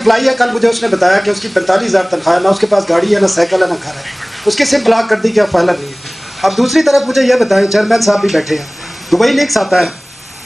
Apply है, कल मुझे उसने बताया कि उसकी 45,000 तनख्वाह है, ना उसके पास गाड़ी है, ना साइकिल है, ना घर है, उसकी सिम ब्लॉक कर दी, क्या फायदा नहीं है। अब दूसरी तरफ मुझे यह बताएं, चेयरमैन साहब भी बैठे हैं, दुबई लीक्स आता है,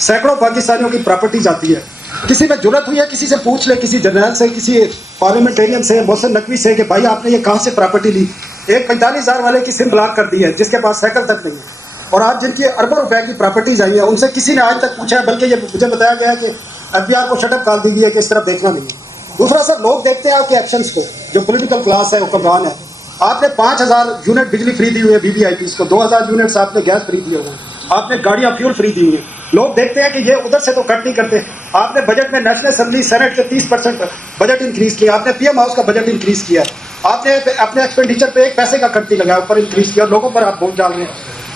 सैकड़ों पाकिस्तानियों की प्रॉपर्टीज आती है, किसी में जरूरत हुई है किसी से पूछ ले, किसी जनरल से, किसी पार्लियामेंटेरियन से, मोहसिन नकवी से, कि भाई आपने ये कहाँ से प्रॉपर्टी ली। एक 45,000 वाले की सिम ब्लॉक कर दी है जिसके पास साइकिल तक नहीं है, और आप जिनकी अरबों रुपए की प्रॉपर्टीज आई है उनसे किसी ने आज तक पूछा है, बल्कि ये मुझे बताया गया है कि FBI को शटअप कॉल दी गई है कि इस तरफ देखना नहीं है। दूसरा सर, लोग देखते हैं आपके एक्शंस को, जो पॉलिटिकल क्लास है, हुक्मरान है। आपने 5,000 यूनिट बिजली फ्री दी हुई है BBIPs को, 2,000 यूनिट्स आपने गैस फ्री दिए हुए हैं, आपने गाड़ियाँ फ्यूल फ्री दी हुई हैं। लोग देखते हैं कि ये उधर से तो कट नहीं करते। आपने बजट में नेशनल असेंबली सेनेट के 30% बजट इंक्रीज किया, आपने PM हाउस का बजट इंक्रीज किया, आपने अपने एक्सपेंडिचर पे 1 पैसे का कट नहीं लगाया, ऊपर इंक्रीज किया, लोगों पर आप वोट डाल रहे हैं।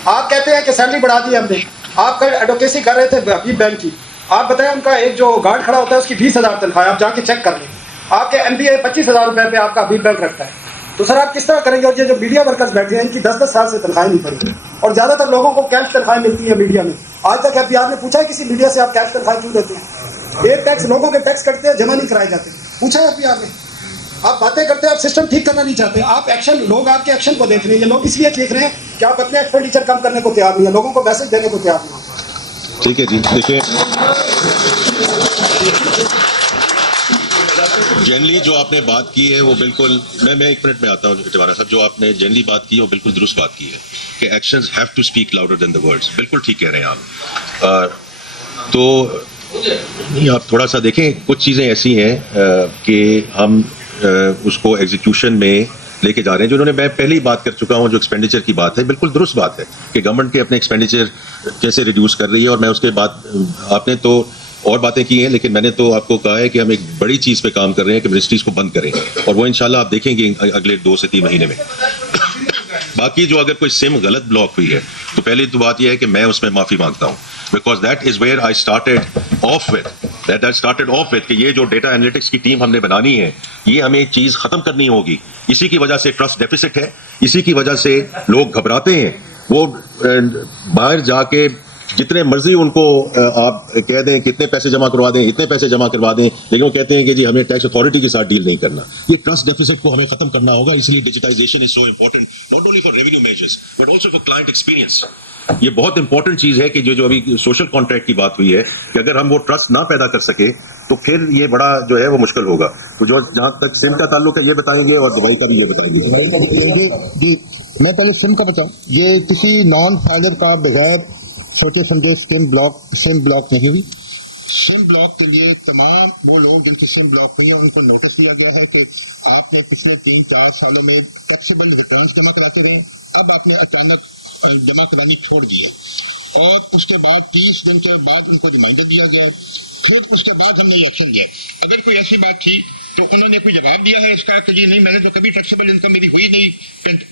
आप कहते हैं कि सैलरी बढ़ा दी हमने, आप कल एडवोकेसी कर रहे थे हबीब बैंक की, आप बताएं उनका एक जो गार्ड खड़ा होता है उसकी 20,000 तनख्वाह, आप जाके चेक कर लें। आपके MBA 25,000 रुपये पे आपका हबीब बैंक रखता है, तो सर आप किस तरह करेंगे। और ये जो मीडिया वर्कर्स बैठे हैं इनकी 10-10 साल से तनख्वाहें नहीं पड़ी, और ज़्यादातर लोगों को कैश तनख्वाहें मिलती है मीडिया में। आज तक FBR ने पूछा है किसी मीडिया से आप कैश तनख्वाह क्यों देते हैं। एक टैक्स लोगों के टैक्स कटते हैं, जमा नहीं कराए जाते, पूछा है FBR ने। आप बातें करते हैं, आप सिस्टम ठीक करना नहीं चाहते, आप एक्शन, लोग आपके एक्शन को देख रहे हैं। ये लोग इसलिए देख रहे हैं कि आप अपने एक्सपेंडिचर कम करने को तैयार नहीं है, लोगों को मैसेज देने को तैयार नहीं है। ठीक है जी, देखिए जनरली जो आपने बात की है वो बिल्कुल, मैं 1 मिनट में आता हूँ जवाना साहब, जो आपने जनरली बात की है वो बिल्कुल दुरुस्त बात की है कि actions have to speak louder than the words. बिल्कुल ठीक कह रहे हैं आप। तो नहीं, आप थोड़ा सा देखें, कुछ चीज़ें ऐसी हैं कि हम उसको एग्जीक्यूशन में लेके जा रहे हैं। जो उन्होंने, मैं पहले ही बात कर चुका हूँ, जो एक्सपेंडिचर की बात है बिल्कुल दुरुस्त बात है कि गवर्नमेंट के अपने एक्सपेंडिचर कैसे रिड्यूस कर रही है। और मैं उसके बाद, आपने तो और बातें की हैं, लेकिन मैंने तो आपको कहा है कि हम एक बड़ी चीज़ पे काम कर रहे हैं कि मिनिस्ट्रीज को बंद करें, और वो इंशाल्लाह आप देखेंगे अगले 2 से 3 महीने में। बाकी जो अगर कोई सिम गलत ब्लॉक हुई है तो पहली तो बात यह है कि मैं उसमें माफ़ी मांगता हूँ, because that is where I started off with कि ये जो डेटा एनालिटिक्स की टीम हमने बनानी है, ये हमें एक चीज़ ख़त्म करनी होगी। इसी की वजह से ट्रस्ट डेफिसिट है, इसी की वजह से लोग घबराते हैं। वो बाहर जाके जितने मर्जी उनको आप कह दें कितने पैसे जमा करवा दें, इतने पैसे जमा करवा दें, लेकिन वो कहते हैं कि जी हमें टैक्स अथॉरिटी के साथ डील नहीं करना। ये ट्रस्ट डेफिसिट को हमें खत्म करना होगा, इसलिए digitisation is so important, not only for revenue measures but also for client experience. ये बहुत इंपॉर्टेंट चीज है कि जो अभी सोशल कॉन्ट्रैक्ट की बात हुई है, कि अगर हम वो ट्रस्ट ना पैदा कर सके तो फिर ये बड़ा जो है वो मुश्किल होगा। तो जो जहाँ तक सिम का ताल्लुक है ये बताएंगे, और दुबई का भी ये बताएंगे। जी, मैं पहले सिम का बताऊं। ये किसी नॉन फाइलर का बगैर सोचे समझे सिम ब्लॉक नहीं हुई। सिम ब्लॉक के लिए तमाम वो लोग जिनकी सिम ब्लॉक हुई है उनको नोटिस दिया गया है कि आपने पिछले 3-4 सालों में टैक्सेबल रिटर्न्स जमा कराते रहे, अब आपने अचानक जमा करानी छोड़ दी है। और उसके बाद 30 दिन के बाद उनको रिमाइंडर दिया गया, फिर उसके बाद हमने एक्शन लिया। अगर कोई ऐसी बात थी तो उन्होंने कोई जवाब दिया है इसका कि जी नहीं, मैंने तो कभी टैक्सेबल इनकम मेरी हुई नहीं,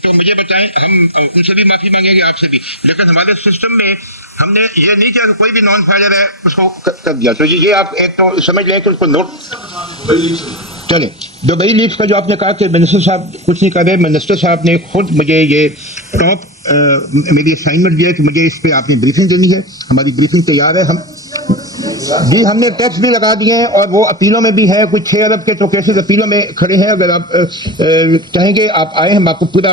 तो मुझे बताएं, हम उनसे भी माफी मांगेंगे, आपसे भी। लेकिन हमारे सिस्टम में हमने ये नहीं किया कि कोई भी नॉन फाइलर है उसको कर दिया। तो ये आप एक तो समझ लें कि उसको नोट चलें। दुबई लीव्स का जो आपने कहा कि मिनिस्टर साहब कुछ नहीं कर रहे, मिनिस्टर साहब ने खुद मुझे ये टॉप मेरी असाइनमेंट दिया कि मुझे इस पर आपने ब्रीफिंग देनी है। हमारी ब्रीफिंग तैयार है। हम जी, हमने टैक्स भी लगा दिए हैं, और वो अपीलों में भी है। कुछ 6 अरब के तो केसेस अपीलों में खड़े हैं। अगर आप चाहेंगे आप आए, हम आपको पूरा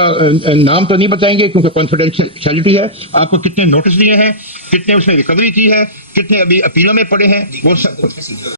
नाम तो नहीं बताएंगे क्योंकि कॉन्फिडेंशियलिटी है। आपको कितने नोटिस दिए हैं, कितने उसमें रिकवरी की है, कितने अभी अपीलों में पड़े हैं, वो सब